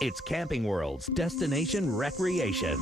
It's Camping World's destination recreation.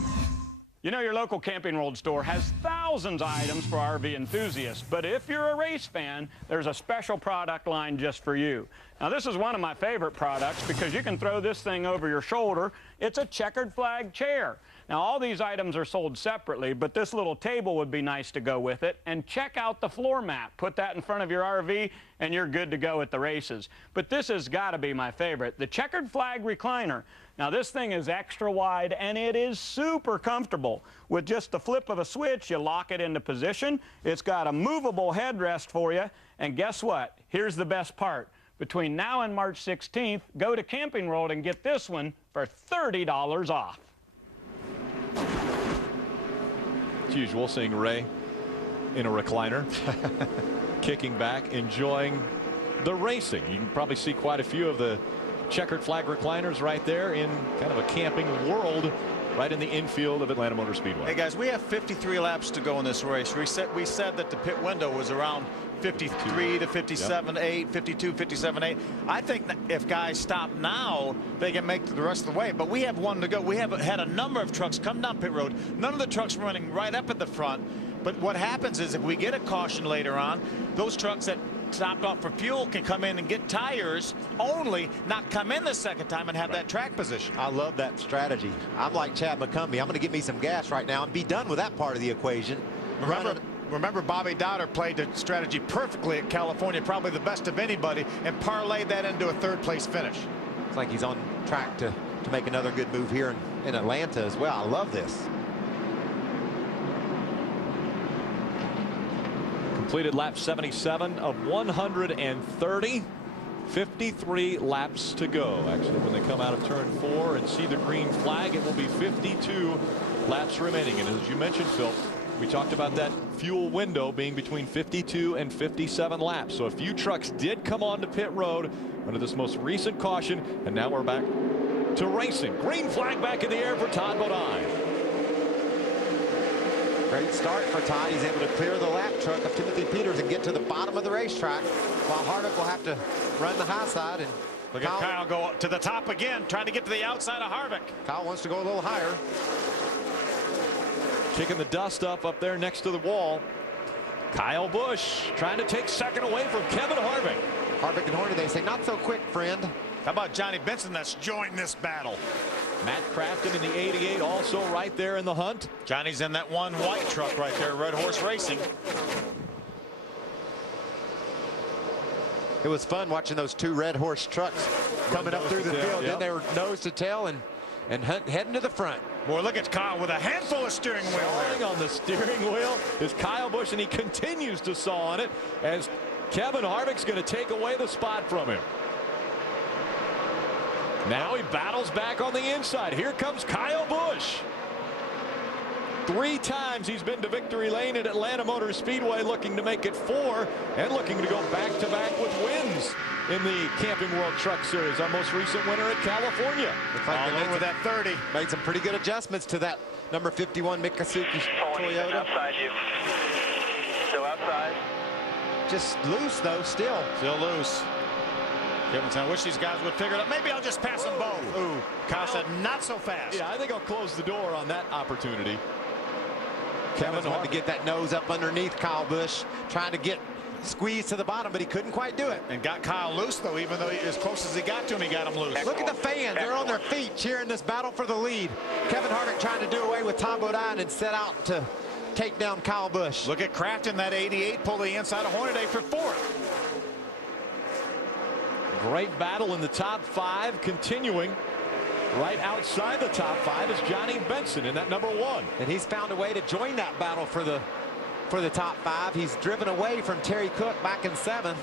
You know, your local Camping World store has thousands of items for RV enthusiasts, but if you're a race fan, there's a special product line just for you. Now, this is one of my favorite products because you can throw this thing over your shoulder. It's a checkered flag chair. Now, all these items are sold separately, but this little table would be nice to go with it. And check out the floor mat. Put that in front of your RV, and you're good to go at the races. But this has got to be my favorite, the checkered flag recliner. Now, this thing is extra wide, and it is super comfortable. With just the flip of a switch, you lock it into position. It's got a movable headrest for you. And guess what? Here's the best part. Between now and March 16th, go to Camping World and get this one for $30 off. As usual, seeing Ray in a recliner, kicking back, enjoying the racing. You can probably see quite a few of the checkered flag recliners right there in kind of a Camping World right in the infield of Atlanta Motor Speedway. Hey guys, we have 53 laps to go in this race. We said that the pit window was around 53 to 57, yep. 8, 52, 57, 8. I think that if guys stop now, they can make the rest of the way. But we have one to go. We have had a number of trucks come down pit road. None of the trucks running right up at the front. But what happens is if we get a caution later on, those trucks that stopped off for fuel can come in and get tires only, not come in the second time and have that track position. I love that strategy. I'm like Chad McCumbee. I'm going to get me some gas right now and be done with that part of the equation. Remember Bobby Dowder played the strategy perfectly at California, probably the best of anybody, and parlayed that into a third-place finish. It's like he's on track to make another good move here in Atlanta as well. I love this. Completed lap 77 of 130. 53 laps to go. Actually, when they come out of turn 4 and see the green flag, it will be 52 laps remaining. And as you mentioned, Phil, we talked about that fuel window being between 52 and 57 laps. So a few trucks did come onto pit road under this most recent caution, and now we're back to racing. Green flag back in the air for Todd Bodine. Great start for Todd. He's able to clear the lap truck of Timothy Peters and get to the bottom of the racetrack, while Harvick will have to run the high side. And look at Kyle go up to the top again, trying to get to the outside of Harvick. Kyle wants to go a little higher. Kicking the dust up there next to the wall. Kyle Busch trying to take second away from Kevin Harvick. Harvick and Horner, they say, not so quick, friend. How about Johnny Benson that's joined this battle? Matt Crafton in the 88 also right there in the hunt. Johnny's in that one white truck right there, Red Horse Racing. It was fun watching those two Red Horse trucks coming up through the field. Then they were nose to tail and heading to the front. Boy, look at Kyle with a handful of steering wheel there. On the steering wheel is Kyle Busch, and he continues to saw on it as Kevin Harvick's going to take away the spot from him. Now he battles back on the inside. Here comes Kyle Busch. 3 times he's been to victory lane at Atlanta Motor Speedway, looking to make it 4 and looking to go back-to-back with wins in the Camping World Truck Series. Our most recent winner at California. All over that 30. Made some pretty good adjustments to that number 51 Mitsubishi Toyota. Outside you. Still outside. Just loose though, still. Still loose. I wish these guys would figure it out. Maybe I'll just pass them both. Ooh, Kyle said not so fast. Yeah, I think I'll close the door on that opportunity. Kevin's wanting to get that nose up underneath Kyle Busch, trying to get squeezed to the bottom, but he couldn't quite do it. And got Kyle loose, though, even though as close as he got to him, he got him loose. Look at the fans. They're on their feet cheering this battle for the lead. Kevin Harvick trying to do away with Tom Bodine and set out to take down Kyle Busch. Look at Crafton, that 88, pull the inside of Hornaday for 4th. Great battle in the top 5, continuing. Right outside the top 5 is Johnny Benson in that number 1. And he's found a way to join that battle for the top 5. He's driven away from Terry Cook back in 7th.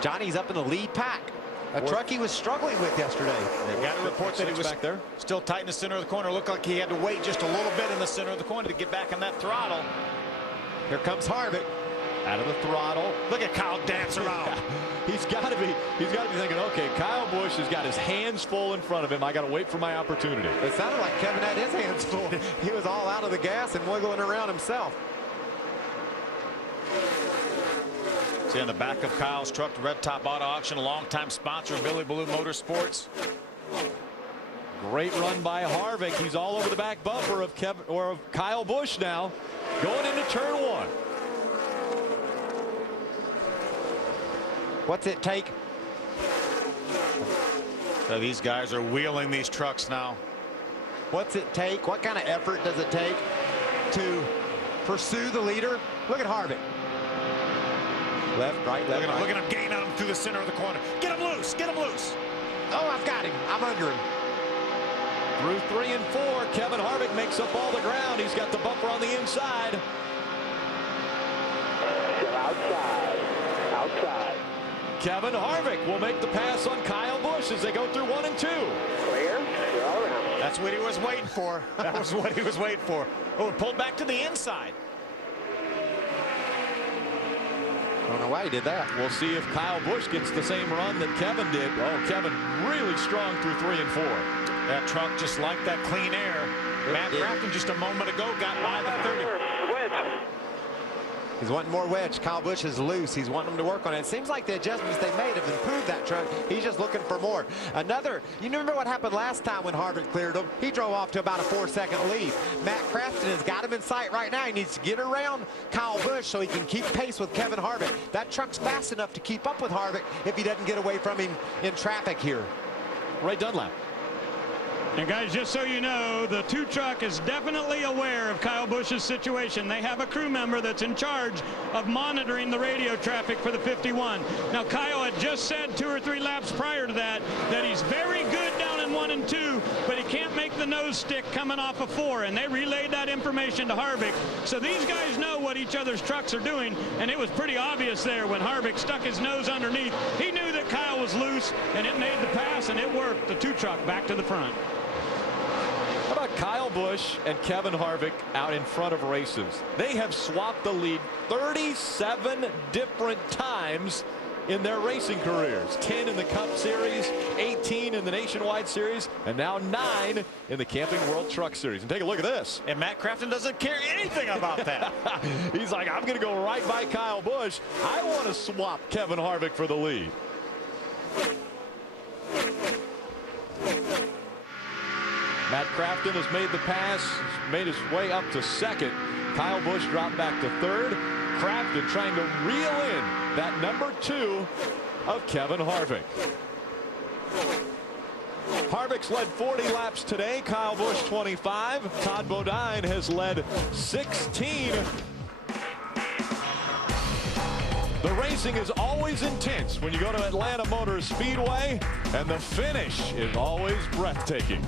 Johnny's up in the lead pack. A truck he was struggling with yesterday. They got a report that he was back there. Still tight in the center of the corner. Looked like he had to wait just a little bit in the center of the corner to get back on that throttle. Here comes Harvick. Out of the throttle. Look at Kyle dance around. He's got to be thinking, okay, Kyle Busch has got his hands full in front of him. I got to wait for my opportunity. It sounded like Kevin had his hands full. He was all out of the gas and wiggling around himself. See on the back of Kyle's truck, the Red Top Auto Auction, a longtime sponsor of Billy Baloo Motorsports. Great run by Harvick. He's all over the back bumper of Kyle Busch now, going into turn 1. What's it take? So these guys are wheeling these trucks now. What's it take? What kind of effort does it take to pursue the leader? Look at Harvick. Left, right, left, right. Look at him gain on him through the center of the corner. Get him loose. Get him loose. Oh, I've got him. I'm under him. Through 3 and 4, Kevin Harvick makes up all the ground. He's got the bumper on the inside. Still outside. Outside. Kevin Harvick will make the pass on Kyle Busch as they go through 1 and 2. Clear. You're all around. That's what he was waiting for. That was what he was waiting for. Oh, it pulled back to the inside. I don't know why he did that. We'll see if Kyle Busch gets the same run that Kevin did. Oh, Kevin really strong through 3 and 4. That truck just like that clean air. Matt Crafton just a moment ago got by the 30. Wedge. He's wanting more wedge. Kyle Busch is loose. He's wanting him to work on it. It seems like the adjustments they made have improved that truck. He's just looking for more. You remember what happened last time when Harvick cleared him? He drove off to about a 4-second lead. Matt Crafton has got him in sight right now. He needs to get around Kyle Busch so he can keep pace with Kevin Harvick. That truck's fast enough to keep up with Harvick if he doesn't get away from him in traffic here. Ray Dunlap. And guys, just so you know, the 2 truck is definitely aware of Kyle Busch's situation. They have a crew member that's in charge of monitoring the radio traffic for the 51. Now, Kyle had just said 2 or 3 laps prior to that he's very good down in 1 and 2, but he can't make the nose stick coming off of 4, and they relayed that information to Harvick. So these guys know what each other's trucks are doing, and it was pretty obvious there when Harvick stuck his nose underneath. He knew that Kyle was loose, and it made the pass, and it worked. The 2 truck back to the front. How about Kyle Busch and Kevin Harvick out in front of races? They have swapped the lead 37 different times in their racing careers. 10 in the Cup Series, 18 in the Nationwide Series, and now 9 in the Camping World Truck Series. And take a look at this. And Matt Crafton doesn't care anything about that. He's like, I'm going to go right by Kyle Busch. I want to swap Kevin Harvick for the lead. Matt Crafton has made the pass, made his way up to 2nd. Kyle Busch dropped back to 3rd. Crafton trying to reel in that number 2 of Kevin Harvick. Harvick's led 40 laps today. Kyle Busch 25. Todd Bodine has led 16. The racing is always intense when you go to Atlanta Motor Speedway, and the finish is always breathtaking.